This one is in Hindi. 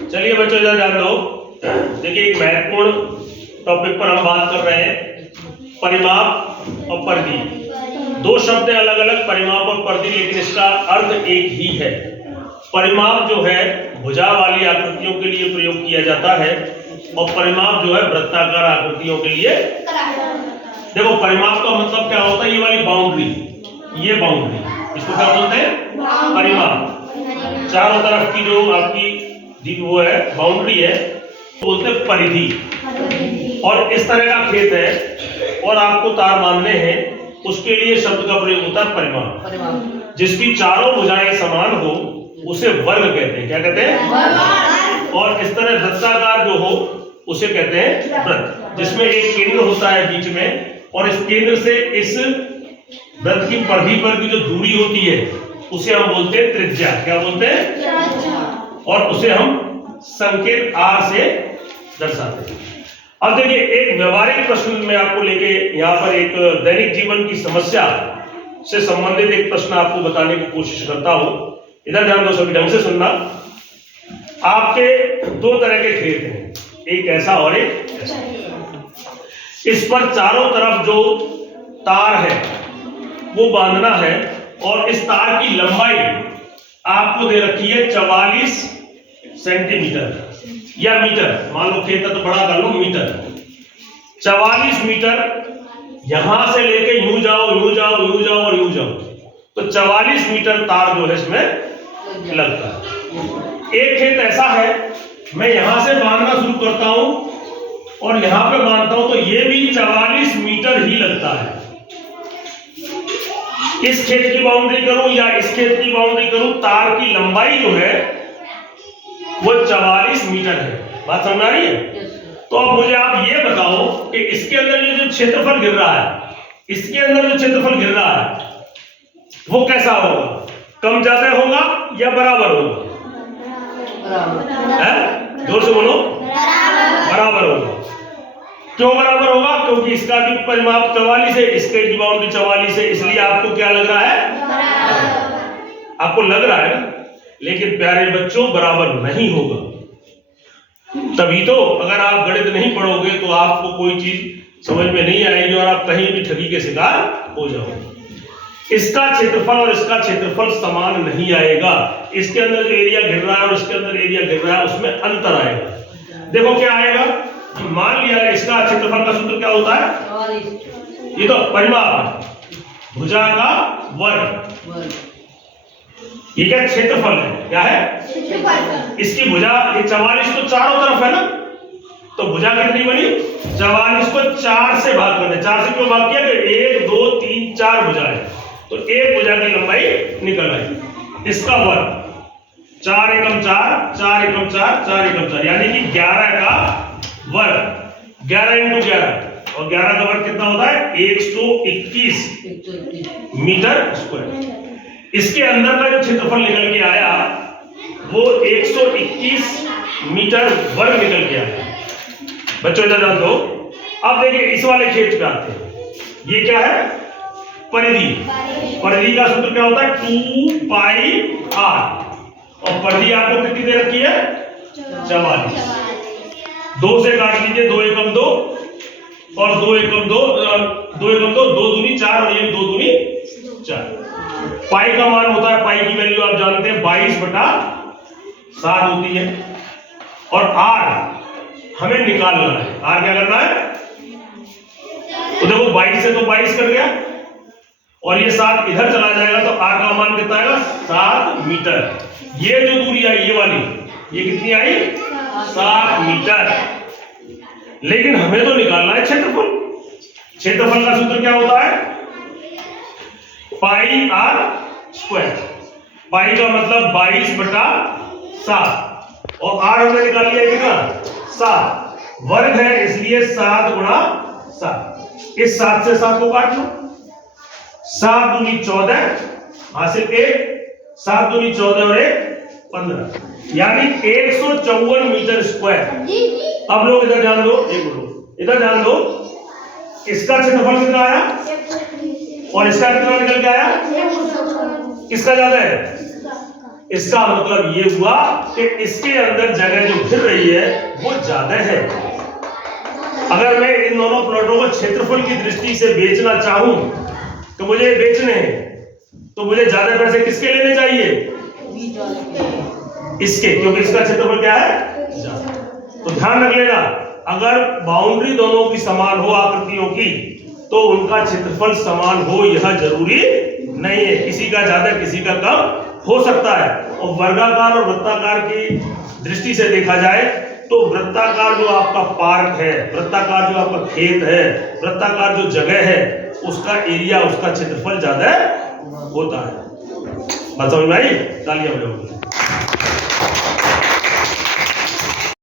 चलिए बच्चों इधर ध्यान दो। देखिए एक महत्वपूर्ण टॉपिक पर हम बात कर रहे हैं, परिमाप और परिधि। दो शब्द है अलग अलग, परिमाप और परिधि, लेकिन इसका अर्थ एक ही है। परिमाप जो है भुजा वाली आकृतियों के लिए प्रयोग किया जाता है और परिमाप जो है वृत्ताकार आकृतियों के लिए। देखो परिमाप का मतलब क्या होता है, ये वाली बाउंड्री, ये बाउंड्री, इसको क्या बोलते हैं, परिमाप। चारों तरफ की जो आपकी वो है बाउंड्री है, बोलते हैं परिधि। और इस तरह का खेत है और आपको तार बांधने हैं, उसके लिए शब्द का प्रयोग होता है परिमाप। जिसकी चारों भुजाएं समान हो उसे वर्ग कहते हैं। क्या कहते हैं? और इस तरह वृत्ताकार जो हो उसे कहते हैं वृत्त, जिसमें एक केंद्र होता है बीच में, और इस केंद्र से इस वृत्त की परिधि पर की जो दूरी होती है उसे हम बोलते हैं त्रिज्या। क्या बोलते हैं? और उसे हम संकेत आर से दर्शाते हैं। अब देखिए एक व्यवहारिक प्रश्न में आपको लेके यहाँ पर एक दैनिक जीवन की समस्या से संबंधित एक प्रश्न आपको बताने की कोशिश करता हूं। इधर ध्यान दो, सभी ढंग से सुनना। आपके दो तरह के खेत हैं, एक ऐसा और एक ऐसा। इस पर चारों तरफ जो तार है वो बांधना है और इस तार की लंबाई आपको दे रखी है 44 सेंटीमीटर या मीटर। मान लो खेत तो बड़ा कर लो, मीटर 44 मीटर। यहां से लेके यूं जाओ यूं जाओ यूं जाओ और यूं जाओ, तो 44 मीटर तार जो है इसमें लगता है। एक खेत ऐसा है, मैं यहां से बांधना शुरू करता हूं और यहां पे बांधता हूं, तो ये भी 44 मीटर ही लगता है। इस खेत की बाउंड्री करूं या इस खेत की बाउंड्री करूं, तार की लंबाई जो है वो 44 मीटर है। बात समझ आ रही है? तो अब मुझे आप ये बताओ कि इसके अंदर ये जो क्षेत्रफल गिर रहा है, इसके अंदर जो क्षेत्रफल गिर रहा है वो कैसा होगा? कम ज्यादा होगा या बराबर होगा? जोर से बोलो। बराबर होगा। क्यों बराबर होगा? क्योंकि इसका भी परिमाप 44 है, इसके की बाउंड्री 44 है, इसलिए आपको क्या लग रहा है? आपको लग रहा है ना, लेकिन प्यारे बच्चों बराबर नहीं होगा। तभी तो अगर आप गणित नहीं पढ़ोगे तो आपको कोई चीज समझ में नहीं आएगी और आप कहीं भी ठगी के शिकार हो जाओगे। इसका क्षेत्रफल और इसका क्षेत्रफल समान नहीं आएगा। इसके अंदर जो एरिया गिर रहा है और इसके अंदर एरिया गिर रहा है उसमें अंतर आएगा। देखो क्या आएगा, मान लिया इसका क्षेत्रफल का सूत्र क्या होता है, ये तो परिमाप भुजा का वर्ग, ये क्या क्षेत्रफल है? क्या है? इसकी भुजा ये 44 तो चारों तरफ है ना, तो भुजा कितनी बनी? 44 को 4 से भाग करना। 4 से क्यों भाग किया? 1 2 3 4 भुजा है, तो एक भुजा की लंबाई निकल आई। इसका वर्ग 4 एकम 4, 4 एकम 4, 4 एकम 4, यानी कि 11 का वर्ग। 11 इंटू 11, और 11 का वर्ग कितना होता है? 121 मीटर स्क्वायर। इसके अंदर का जो क्षेत्रफल निकल के आया वो 121 मीटर वर्ग निकल के आया। बच्चों इधर ध्यान दो। अब देखिए इस वाले खेत पे आते हैं, ये क्या है? परिधि। परिधि का सूत्र क्या होता है? 2 पाई r, और परिधि आपको कितनी दे रखी है? 44। 2 से काट लीजिए, 2 एकम 2 और 2 एकम 2, 2 एकम 2, 2 दूनी 4 और ये 2 दूनी 4। पाई का मान होता है, पाई की वैल्यू आप जानते हैं 22/7 होती है, और r हमें निकालना है। r क्या करना है? तो देखो 22 से तो 22 कर गया और ये 7 इधर चला जाएगा, तो r का मान कितना आएगा? 7 मीटर। ये जो दूरी आई ये वाली, ये कितनी आई? 7 मीटर। लेकिन हमें तो निकालना है क्षेत्रफल। क्षेत्रफल का सूत्र क्या होता है? पाई आर स्क्वायर। पाई का मतलब 22/7 और आर हमने निकाल लिया कितना? 7। वर्ग है इसलिए 7 गुणा 7। इस 7 से 7 को काट लो, 7 दूनी 14, हासिल 1, 7 दूनी 14 और 1 15, यानी 154 मीटर स्क्वायर। अब लोग इधर ध्यान दो, इधर ध्यान दो। इसका क्षेत्रफल कितना आया और इसका कितना निकल के आया? किसका ज्यादा है? इसका मतलब ये हुआ कि इसके अंदर जगह जो घिर रही है वो ज्यादा है। अगर मैं इन दोनों प्लॉटों को क्षेत्रफल की दृष्टि से बेचना चाहूं तो मुझे बेचने हैं, तो मुझे ज्यादा पैसे किसके लेने चाहिए? इसके, क्योंकि इसका क्षेत्रफल क्या है? ज्यादा। तो ध्यान रख लेना, अगर बाउंड्री दोनों की समान हो आकृतियों की तो उनका क्षेत्रफल समान हो यह जरूरी नहीं है, किसी का ज्यादा किसी का कम हो सकता है। और वर्गाकार और वृत्ताकार की दृष्टि से देखा जाए तो वृत्ताकार जो आपका पार्क है, वृत्ताकार जो आपका खेत है, वृत्ताकार जो जगह है, उसका एरिया, उसका क्षेत्रफल ज्यादा होता है। बात समझ में आई? तालियां बजाओ।